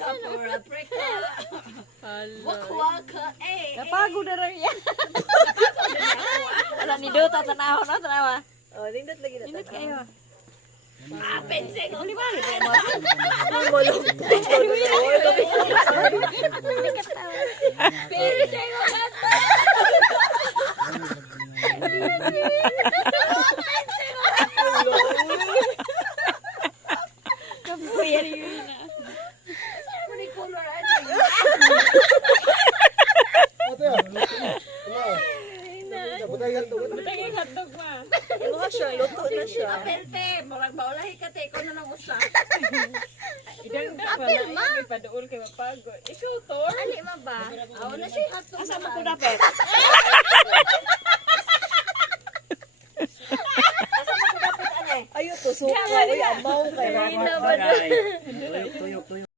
South Africa. Waka waka, eh. Napagod na rin yan. Wala ni Dota, tanaw na, tanawa. Oh, nindot lagi na. Init kayo. Penseng Uli ba? Penseng ko kanta. Kapuyan yun na. Muni color aja. Butang hotdog ma. Ano nga siya? Luto na siya. Pelte, murag maulahi ka te ko na nang usa. Idang da pa na yung padool kay mapagod. Isutor. Ali ma ba? Aw na siya hatog. Asa mo ko dapat? Ayo to, suka. Uy, amaw kayo. Ay, na ba? Tuyok, tuyok.